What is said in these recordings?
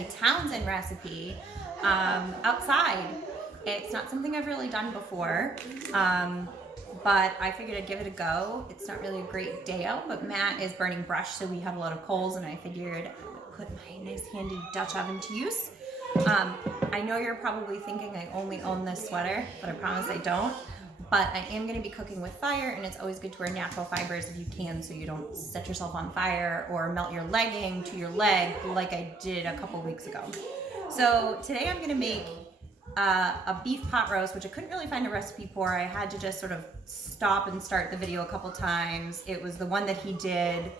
a Townsend recipe outside. It's not something I've really done before, but I figured I'd give it a go. It's not really a great day out, but Matt is burning brush, so we have a lot of coals, and I figured I would put my nice handy Dutch oven to use. I know you're probably thinking I only own this sweater, but I promise I don't. But I am going to be cooking with fire, and it's always good to wear natural fibers if you can, so you don't set yourself on fire or melt your legging to your leg like I did a couple weeks ago. So today I'm going to make a beef pot roast, which I couldn't really find a recipe for. I had to just sort of stop and start the video a couple times. It was the one that he did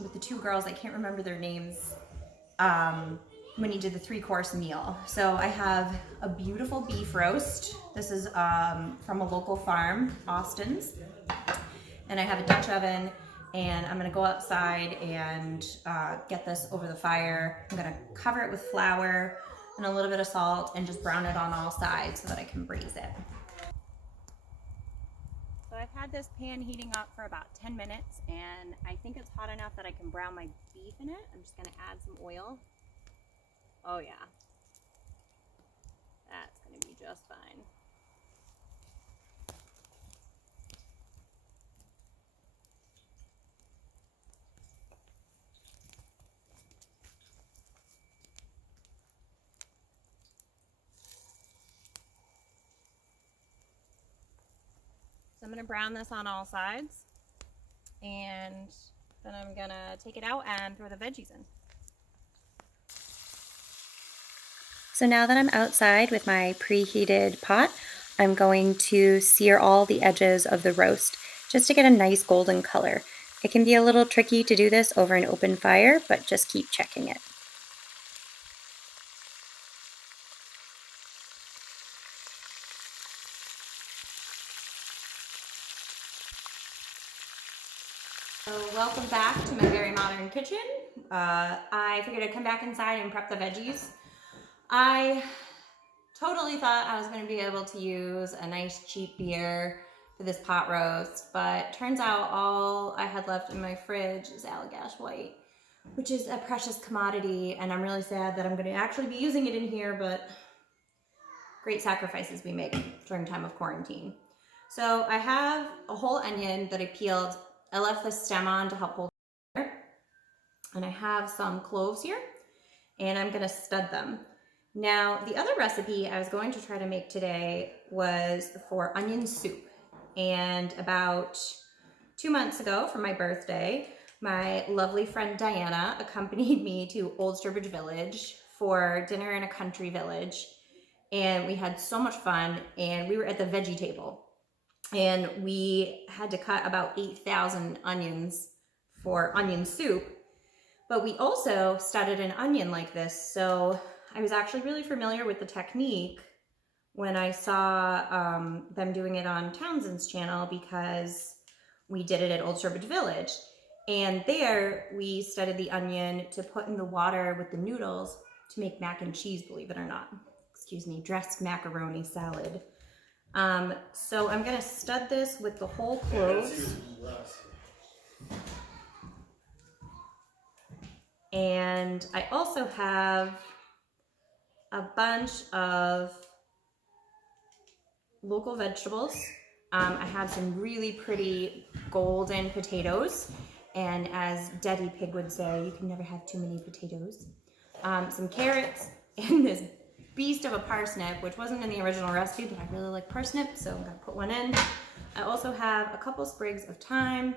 with the two girls. I can't remember their names. When he did the 3-course meal. So I have a beautiful beef roast. This is from a local farm, Austin's. And I have a Dutch oven, and I'm gonna go outside and get this over the fire. I'm gonna cover it with flour and a little bit of salt and just brown it on all sides so that I can braise it. So I've had this pan heating up for about 10 minutes, and I think it's hot enough that I can brown my beef in it. I'm just gonna add some oil. Oh yeah, that's gonna be just fine. So I'm gonna brown this on all sides, and then I'm gonna take it out and throw the veggies in. So now that I'm outside with my preheated pot, I'm going to sear all the edges of the roast just to get a nice golden color. It can be a little tricky to do this over an open fire, but just keep checking it. So welcome back to my very modern kitchen. I figured I'd come back inside and prep the veggies. I totally thought I was going to be able to use a nice cheap beer for this pot roast, but turns out all I had left in my fridge is Allagash White, which is a precious commodity, and I'm really sad that I'm going to actually be using it in here, but great sacrifices we make during time of quarantine. So I have a whole onion that I peeled. I left the stem on to help hold it together, and I have some cloves here, and I'm going to stud them. Now, the other recipe I was going to try to make today was for onion soup. And about 2 months ago for my birthday, my lovely friend Diana accompanied me to Old Sturbridge Village for dinner in a country village. And we had so much fun, and we were at the veggie table. And we had to cut about 8,000 onions for onion soup. But we also studded an onion like this, so I was actually really familiar with the technique when I saw them doing it on Townsend's channel, because we did it at Old Sturbridge Village. And there we studded the onion to put in the water with the noodles to make mac and cheese, believe it or not. Excuse me, dressed macaroni salad. So I'm gonna stud this with the whole cloves. And I also have a bunch of local vegetables. I have some really pretty golden potatoes, and as Daddy Pig would say, you can never have too many potatoes. Some carrots, and this beast of a parsnip, which wasn't in the original recipe, but I really like parsnip, so I'm gonna put one in. I also have a couple sprigs of thyme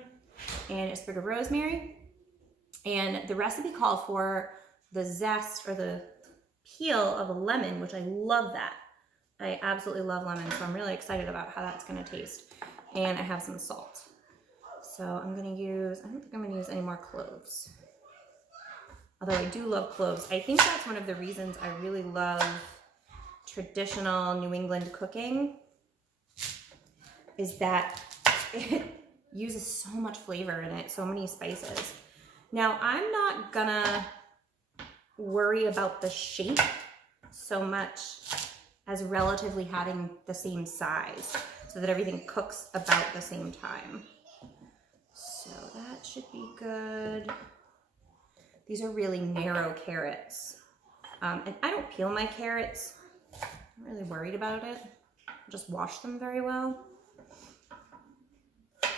and a sprig of rosemary. And the recipe called for the zest or the peel of a lemon, which I love that. I absolutely love lemon, so I'm really excited about how that's gonna taste. And I have some salt. So I'm gonna use, I don't think I'm gonna use any more cloves. Although I do love cloves. I think that's one of the reasons I really love traditional New England cooking, is that it uses so much flavor in it, so many spices. Now, I'm not gonna worry about the shape so much as relatively having the same size so that everything cooks about the same time. So that should be good. These are really narrow carrots. And I don't peel my carrots. I'm really worried about it. I'll just wash them very well. So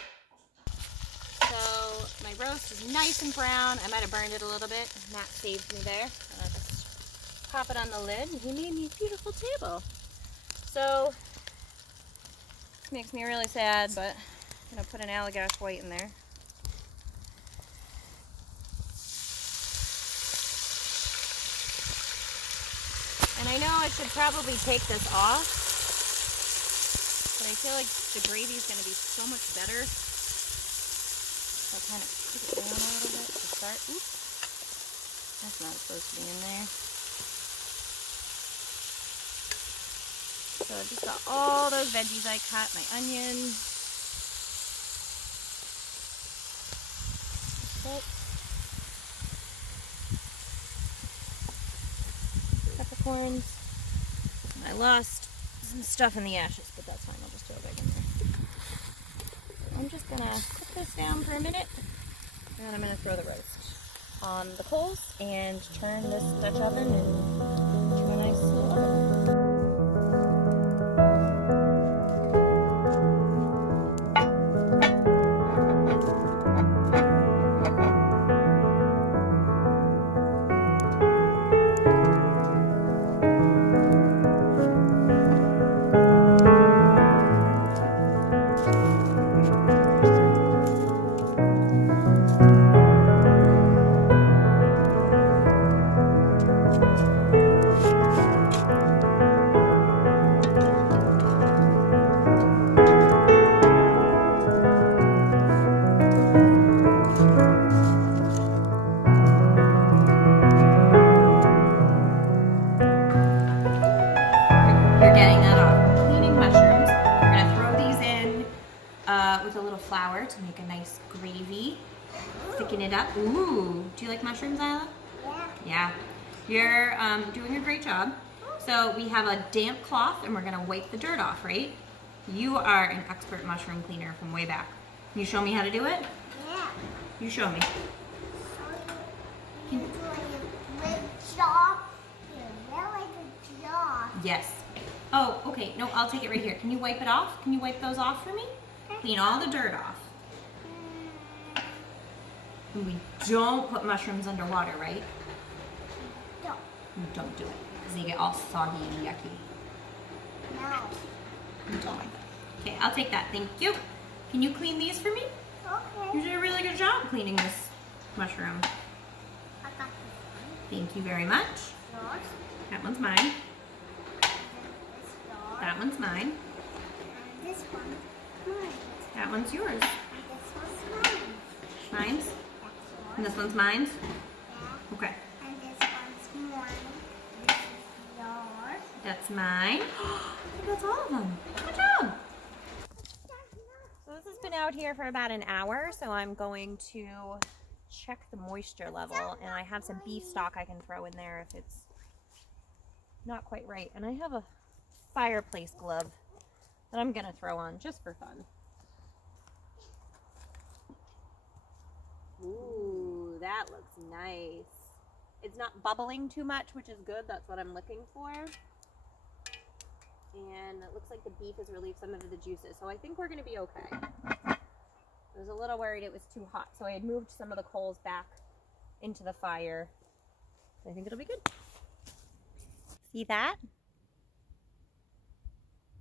my roast is nice and brown. I might have burned it a little bit. Matt saved me there. I'll just pop it on the lid, and he made me a beautiful table. So this makes me really sad, but I'm gonna put an Allagash white in there. And I know I should probably take this off, but I feel like the gravy is going to be so much better. So I'll kind of put it down a little bit to start. Oops, that's not supposed to be in there. So I've just got all those veggies I cut, my onions, peppercorns. I lost some stuff in the ashes, but that's fine. I'll just throw it back in there. I'm just gonna put this down for a minute, and then I'm gonna throw the roast on the coals and turn this Dutch oven into a nice little oven. You're getting that off. Cleaning mushrooms. We're gonna throw these in with a little flour to make a nice gravy. Thicken it up. Ooh, do you like mushrooms, Isla? Yeah. You're doing a great job. So we have a damp cloth and we're gonna wipe the dirt off, right? You are an expert mushroom cleaner from way back. Can you show me how to do it? Yeah. You show me. You're doing a good job. You're really good job. Yes. Oh, okay. No, I'll take it right here. Can you wipe it off? Can you wipe those off for me? Clean all the dirt off. And we don't put mushrooms underwater, right? Don't. You don't do it because they get all soggy and yucky. No. You don't like that. Okay, I'll take that. Thank you. Can you clean these for me? Okay. You did a really good job cleaning this mushroom. I got this Thank you very much. one. Yours. That one's mine. This yours. That one's mine. And this one. Mine. That one's yours. And this one's mine. Mine's. That's And yours. this one's mine. Yeah. Okay. And this one's mine. This is yours. That's mine. That's all of them. Good job. So this has been out here for about an hour, so I'm going to check the moisture level, and I have some beef stock I can throw in there if it's not quite right. And I have a fireplace glove that I'm gonna throw on just for fun. Ooh, that looks nice. It's not bubbling too much, which is good. That's what I'm looking for. And it looks like the beef has relieved some of the juices, so I think we're gonna be okay. I was a little worried it was too hot, so I had moved some of the coals back into the fire. I think it'll be good. See that?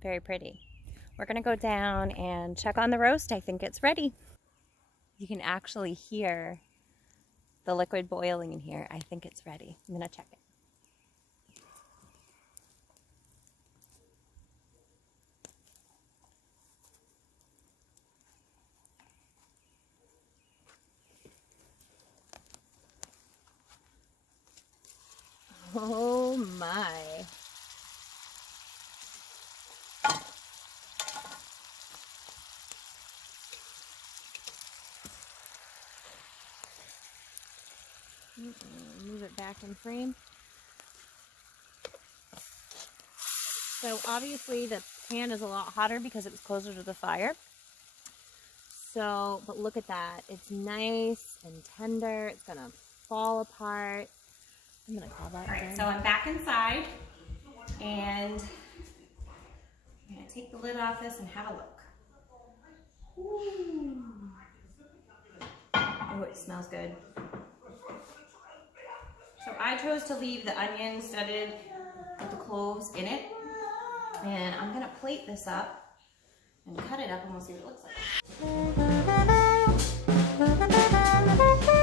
Very pretty. We're gonna go down and check on the roast. I think it's ready. You can actually hear the liquid boiling in here. I think it's ready. I'm gonna check it. Oh my. Move it back in frame. So obviously the pan is a lot hotter because it was closer to the fire. So, but look at that. It's nice and tender. It's gonna fall apart. I'm gonna call that. All right, again. so I'm back inside, and I'm gonna take the lid off this and have a look. Ooh. Oh, it smells good. So I chose to leave the onion studded with the cloves in it, and I'm gonna plate this up and cut it up, and we'll see what it looks like.